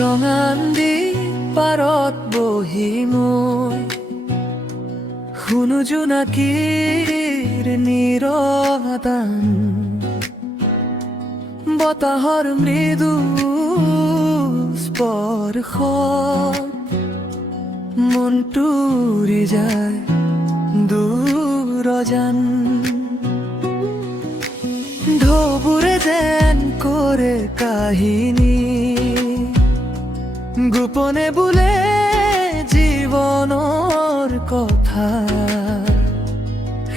ৰঙান্দি পাৰত বহি মই শুনো জোনাকীৰ নীৰৱতান, বতাহৰ মৃদু স্পৰ্শত মনটো উৰি যায় দূৰজান। ঢৌবোৰে যেন কৰে কাহিনী, গোপনে বোলে জীৱনৰ কথা।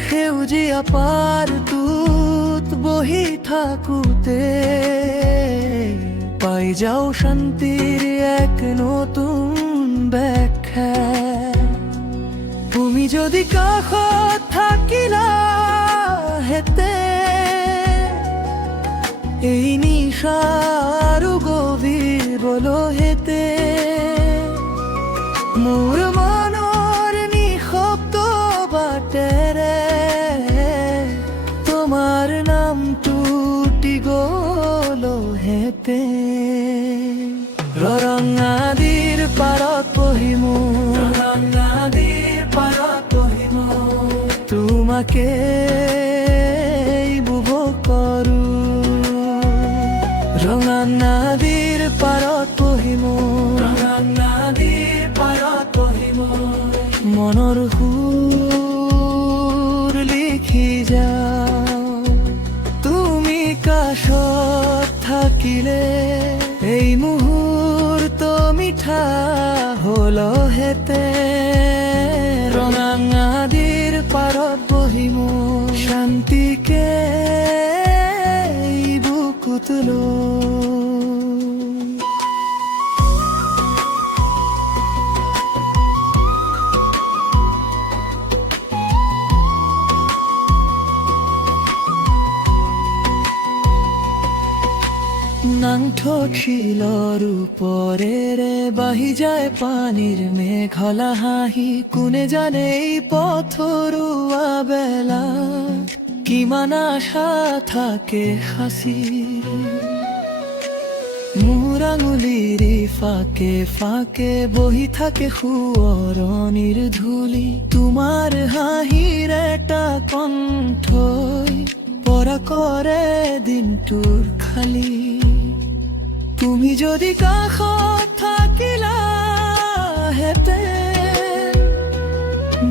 সেউজীয়া পাৰটোত বহি থাকোঁতে পাই যাওঁ শান্তিৰ এক নতুন ব্যাখ্যা। তুমি যদি কাষত থাকিলা হেতে, এই নিশা আৰু গভীৰ বলহেতে। মোৰ মনৰ নিঃশব্দ বাটেৰে তোমাৰ নামটো উটি গলহেতে। ৰঙাদিৰ পাৰত বহি মোৰ, ৰঙাদিৰ পাৰত বহি মোৰ তোমাকে উপভোগ কৰোঁ। ৰঙা নদীৰ পাৰত বহি মোৰ, ৰঙা নদীৰ পাৰত বহি মোৰ মনৰ সুৰ লিখি যাওঁ। তুমি কাষত থাকিলে এই মুহূৰ্ত মিঠা হলহেতে। ৰঙা নদীৰ পাৰত বহি মোৰ শান্তিকে বুকুত লৈ। নাংঠোট শিলৰ ওপৰেৰে বাঢ়ি যায় পানীৰ মেঘলা হাঁহি। কোনে জানে এই পথৰুৱা বেলা কিমান আশা থাকে সাঁচি। মোৰ আঙুলিৰ ফাকে ফাকে বহি থাকে সোঁৱৰণিৰ ধূলি। তোমাৰ হাঁহিৰ এটা কণ্ঠই পৰা কৰে দিনটোৰ খালি। তুমি যদি কাষত থাকিলা হেতে,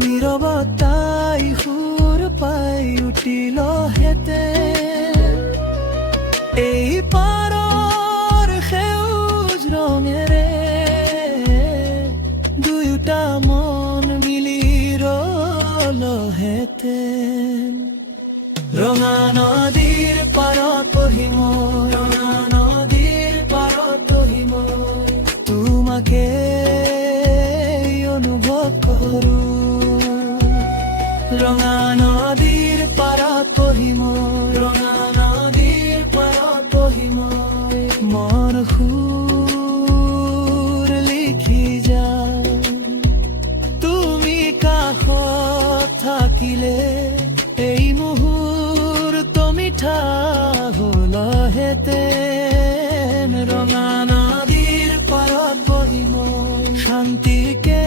নীৰৱতাই সুৰ পাই উঠিলহেতে। এই পাৰৰ সেউজ ৰঙেৰে দুয়োটা মন মিলি ৰলহেতে। ৰঙা নদীৰ পাৰত বহি মই, ৰঙা নদীৰ পাৰত বহি মই তোমাকে অনুভৱ কৰোঁ। ৰঙা নদীৰ পাৰত বহি মই, ৰঙা নদীৰ পাৰত বহি মই মন সুৰ লিখি যাওঁ। তুমি কাষত থাকিলে এই মুহূৰ্ত মিঠা হলহেতে। ৰঙা নদীৰ পাৰত বহি মই শান্তিকে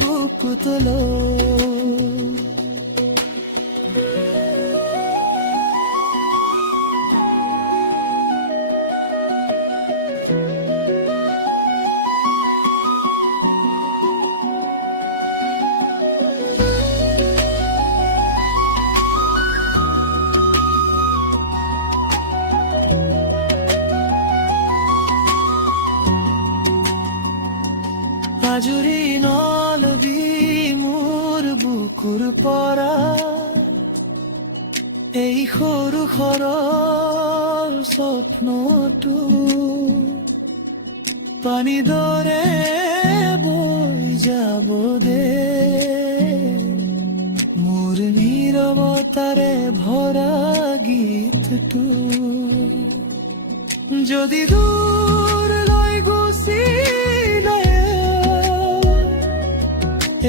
বুকুত লৈ। আজুৰি নলবি মোৰ বুকুৰ পৰা এই সৰু সৰল স্বপ্নটো। পানী দৰে বৈ যাব দে মোৰ নীৰৱতাৰে ভৰা গীতটো। যদি দূৰলৈ গুচি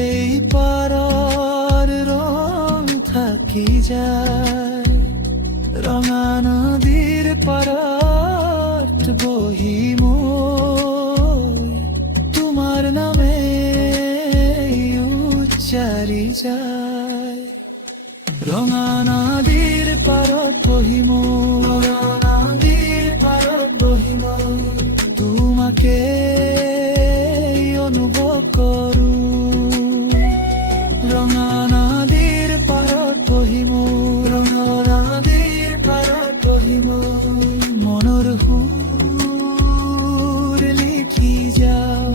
এই পাৰৰ ৰং থাকি যায়। ৰঙা নদীৰ পাৰত বহি হাৰি যায় ৰঙা নদীৰ পাৰত বহি মই ৰঙা নদীৰ পাৰত বহি মই তোমাকে অনুভৱ কৰো ৰঙা নদীৰ পাৰত বহি মই ৰঙা নদীৰ পাৰত বহি মই মনৰ সুৰ লিখি যাওঁ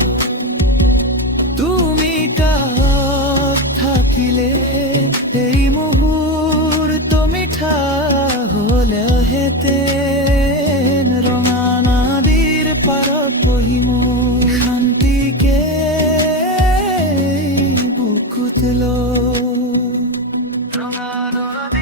তুমি তাত থাকিলে এই মুহূৰ্ত মিঠা হ'লেহেঁতেন ৰঙা নদীৰ পাৰত বহি মই শান্তিকে বুকুত লৈ ৰঙা নদী